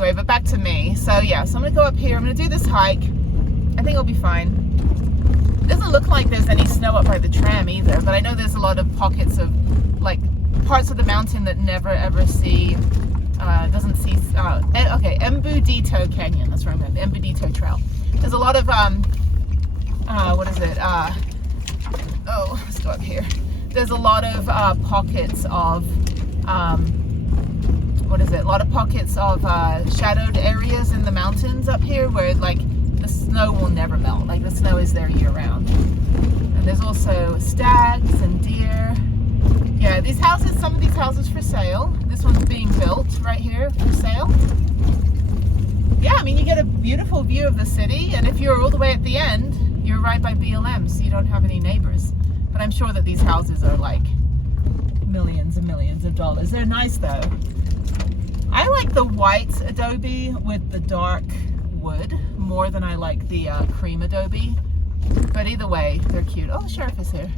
Anyway, but back to me. So yeah, so I'm gonna go up here. I'm gonna do this hike. I think it'll be fine. It doesn't look like there's any snow up by the tram either, but I know there's a lot of pockets of like parts of the mountain that never ever see, doesn't see, okay, Embudito Canyon, that's where I'm at, Embudito Trail. There's a lot of, what is it, oh, let's go up here. There's a lot of pockets of, what is it, a lot of pockets of shadowed areas in the mountains up here where like the snow will never melt, like the snow is there year round. And there's also stags and deer. Yeah, these houses, some of these houses for sale. This one's being built right here for sale. Yeah, I mean, you get a beautiful view of the city, and if you're all the way at the end, you're right by BLM, so you don't have any neighbors. But I'm sure that these houses are like millions and millions of dollars. They're nice though. I like the white Adobe with the dark wood more than I like the cream Adobe. But either way, they're cute. Oh, the sheriff is here.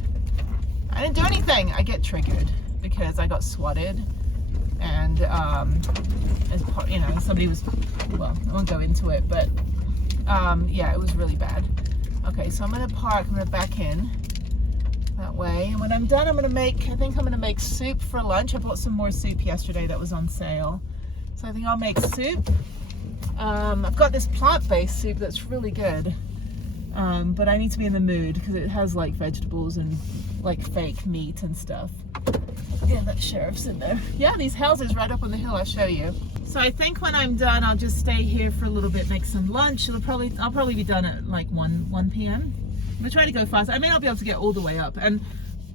I didn't do anything. I get triggered because I got swatted, and as part, you know, somebody was, well, I won't go into it, but yeah, it was really bad. Okay, so I'm gonna park. I'm gonna back in that way, and when I'm done, I'm gonna make, I think I'm gonna make soup for lunch. I bought some more soup yesterday that was on sale, so I think I'll make soup. I've got this plant-based soup that's really good, but I need to be in the mood because it has like vegetables and like fake meat and stuff. Yeah, that sheriff's in there. Yeah, these houses right up on the hill, I'll show you. So I think when I'm done, I'll just stay here for a little bit, make some lunch. I'll probably be done at like 1 p.m. I'm gonna try to go fast. I may not be able to get all the way up. And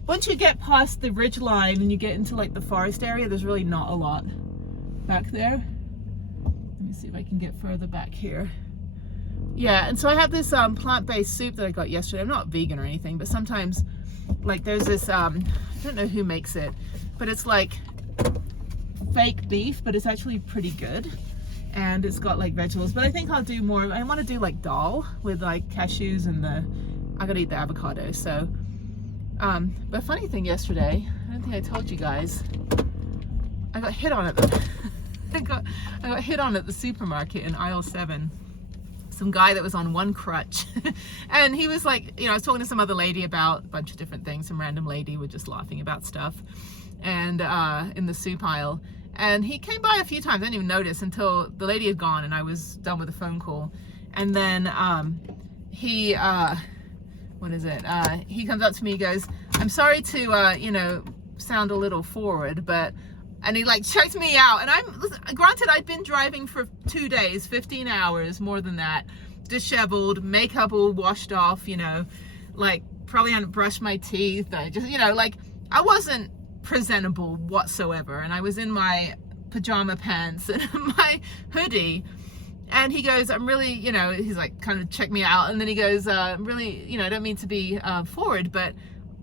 once you get past the ridge line and you get into like the forest area, there's really not a lot back there. Let me see if I can get further back here. Yeah, and so I have this plant-based soup that I got yesterday. I'm not vegan or anything, but sometimes like there's this, I don't know who makes it, but it's like fake beef, but it's actually pretty good. And it's got like vegetables, but I think I'll do more. I want to do like dal with like cashews and I gotta eat the avocado. So, but funny thing yesterday, I don't think I told you guys, I got hit on at the, I got hit on at the supermarket in aisle 7. Some guy that was on one crutch and he was like, you know, I was talking to some other lady about a bunch of different things. Some random lady was just laughing about stuff, and in the soup aisle, and he came by a few times. I didn't even notice until the lady had gone and I was done with a phone call. And then he what is it, he comes up to me, he goes, I'm sorry to you know, sound a little forward, but, and he like checked me out, and granted, I'd been driving for 2 days, 15 hours, more than that, disheveled, makeup all washed off, you know, like probably hadn't brushed my teeth. I just, you know, like I wasn't presentable whatsoever, and I was in my pajama pants and my hoodie, and he goes, I'm really, you know, he's like kind of checked me out, and then he goes, I'm really, you know, I don't mean to be forward, but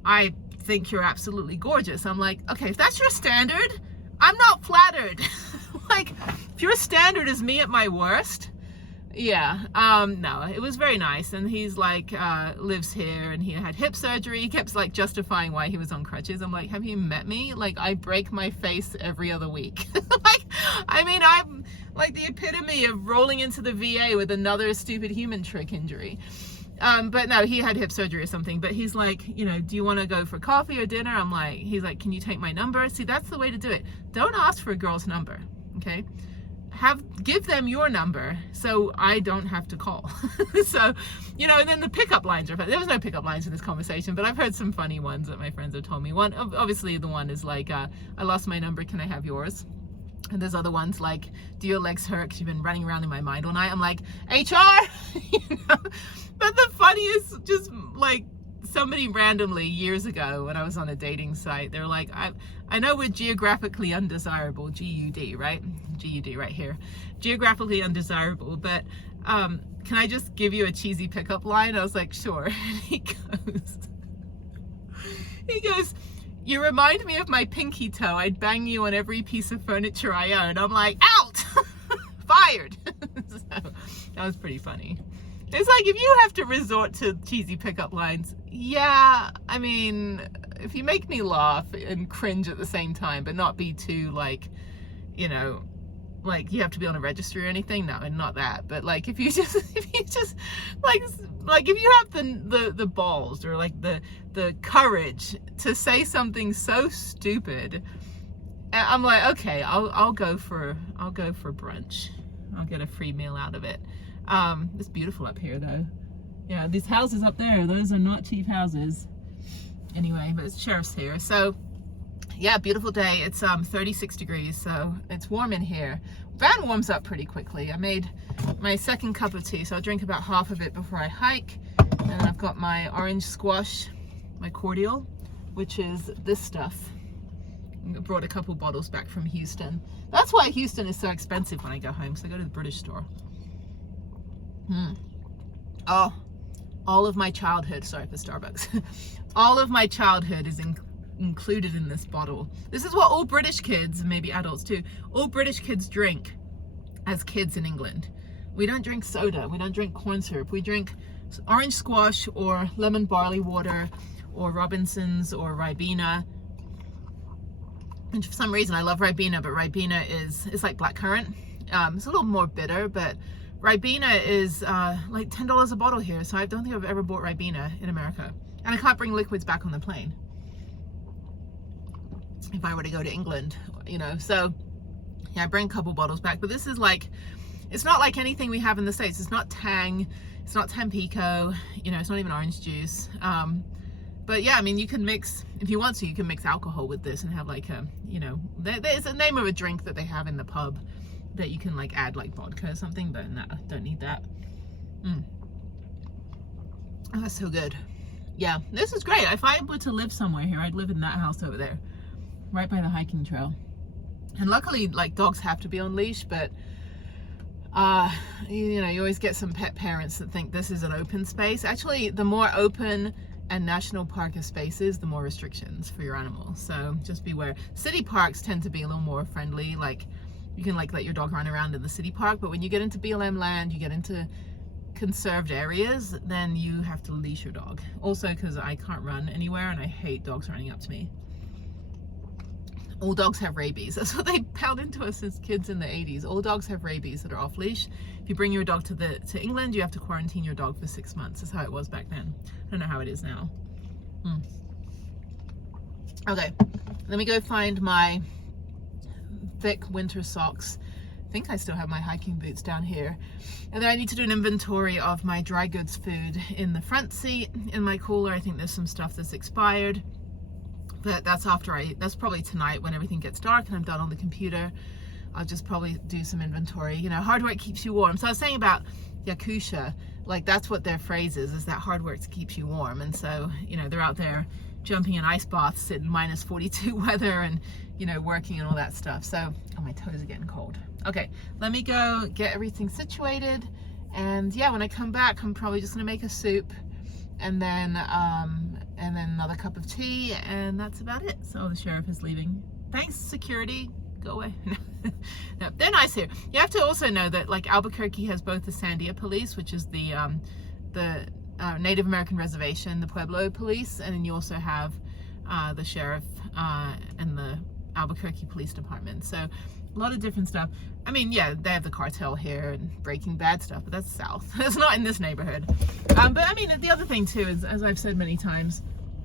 I think you're absolutely gorgeous. I'm like, okay, if that's your standard, I'm not flattered. Like, if your standard is me at my worst, yeah, no, it was very nice. And he's like, lives here, and he had hip surgery. He kept like justifying why he was on crutches. I'm like, have you met me? Like, I break my face every other week. Like, I mean, I'm like the epitome of rolling into the VA with another stupid human trick injury. But no, he had hip surgery or something, but he's like, you know, do you want to go for coffee or dinner? I'm like, he's like, can you take my number? See, that's the way to do it. Don't ask for a girl's number, okay? Give them your number so I don't have to call. So, you know, and then the pickup lines are fun. There was no pickup lines in this conversation, but I've heard some funny ones that my friends have told me. One, obviously the one is like, I lost my number, can I have yours? And there's other ones like, do your legs hurt? 'Cause you've been running around in my mind all night. I'm like, HR, you know? But the funniest, just like somebody randomly years ago when I was on a dating site, they're like, I know we're geographically undesirable, GUD, right? GUD right here. Geographically undesirable, but can I just give you a cheesy pickup line? I was like, sure. And he goes, you remind me of my pinky toe. I'd bang you on every piece of furniture I own. I'm like, out! Fired! So that was pretty funny. It's like, if you have to resort to cheesy pickup lines, yeah, I mean, if you make me laugh and cringe at the same time, but not be too like, you know, like you have to be on a registry or anything. No, and not that. But like if you just like if you have the balls or like the courage to say something so stupid, I'm like, okay, I'll go for brunch. I'll get a free meal out of it. It's beautiful up here though. Yeah, these houses up there, those are not cheap houses. Anyway, but it's sheriff's here. So yeah, beautiful day. It's 36 degrees, so it's warm in here. Van warms up pretty quickly. I made my second cup of tea, so I'll drink about half of it before I hike. And then I've got my orange squash, my cordial, which is this stuff. I brought a couple bottles back from Houston. That's why Houston is so expensive when I go home, so I go to the British store. Oh, all of my childhood, sorry for Starbucks. All of my childhood is included in this bottle. This is what all British kids, maybe adults too, all British kids drink as kids in England. We don't drink soda, we don't drink corn syrup, we drink orange squash or lemon barley water or Robinson's or Ribena. And for some reason I love Ribena, but Ribena it's like blackcurrant. It's a little more bitter, but Ribena is like $10 a bottle here, so I don't think I've ever bought Ribena in America. And I can't bring liquids back on the plane if I were to go to England, you know. So yeah, I bring a couple bottles back, but this is like, it's not like anything we have in the States. It's not Tang, it's not Tampico, you know, it's not even orange juice. But yeah, I mean, you can mix, if you want to, you can mix alcohol with this and have like a, you know, there's a name of a drink that they have in the pub that you can like add like vodka or something, but no, don't need that. Oh, that's so good. Yeah, this is great. If I were to live somewhere here, I'd live in that house over there, right by the hiking trail. And luckily, like, dogs have to be on leash, but you know, you always get some pet parents that think this is an open space. Actually, the more open and national park spaces, the more restrictions for your animals. So just beware. City parks tend to be a little more friendly. Like, you can like let your dog run around in the city park, but when you get into BLM land, you get into conserved areas, then you have to leash your dog. Also, because I can't run anywhere and I hate dogs running up to me. All dogs have rabies. That's what they pound into us as kids in the 80s. All dogs have rabies that are off leash. If you bring your dog to England, you have to quarantine your dog for 6 months. That's how it was back then. I don't know how it is now. Okay, let me go find my thick winter socks. I think I still have my hiking boots down here. And then I need to do an inventory of my dry goods food in the front seat. In my cooler, I think there's some stuff that's expired. But that's that's probably tonight when everything gets dark and I'm done on the computer. I'll just probably do some inventory. You know, hard work keeps you warm. So I was saying about Yakusha, like that's what their phrase is that hard work keeps you warm. And so, you know, they're out there jumping in ice baths in -42 weather and, you know, working and all that stuff. So, oh, my toes are getting cold. Okay, let me go get everything situated. And yeah, when I come back, I'm probably just gonna make a soup and then another cup of tea, and that's about it. So the sheriff is leaving. Thanks, security. Go away. No, they're nice here. You have to also know that like Albuquerque has both the Sandia police, which is the Native American reservation, the Pueblo police, and then you also have the sheriff and the Albuquerque Police Department. So a lot of different stuff. I mean, yeah, they have the cartel here and Breaking Bad stuff, but that's south. It's not in this neighborhood. But I mean, the other thing too is, as I've said many times,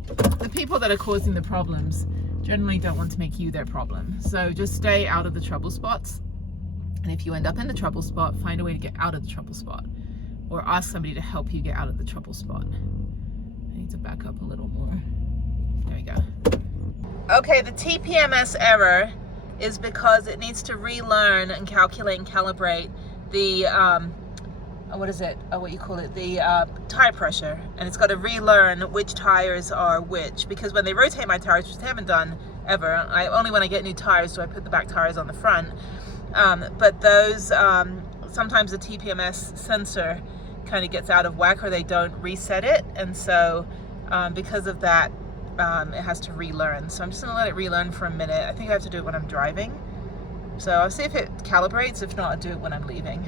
the people that are causing the problems generally don't want to make you their problem. So just stay out of the trouble spots. And if you end up in the trouble spot, find a way to get out of the trouble spot, or ask somebody to help you get out of the trouble spot. I need to back up a little more. There we go. Okay, the TPMS error is because it needs to relearn and calculate and calibrate the the tire pressure, and it's got to relearn which tires are which, because when they rotate my tires, which they haven't done ever, only when I get new tires do I put the back tires on the front, but those sometimes the TPMS sensor kind of gets out of whack, or they don't reset it, and so because of that, it has to relearn. So I'm just gonna let it relearn for a minute. I think I have to do it when I'm driving. So I'll see if it calibrates. If not, I'll do it when I'm leaving.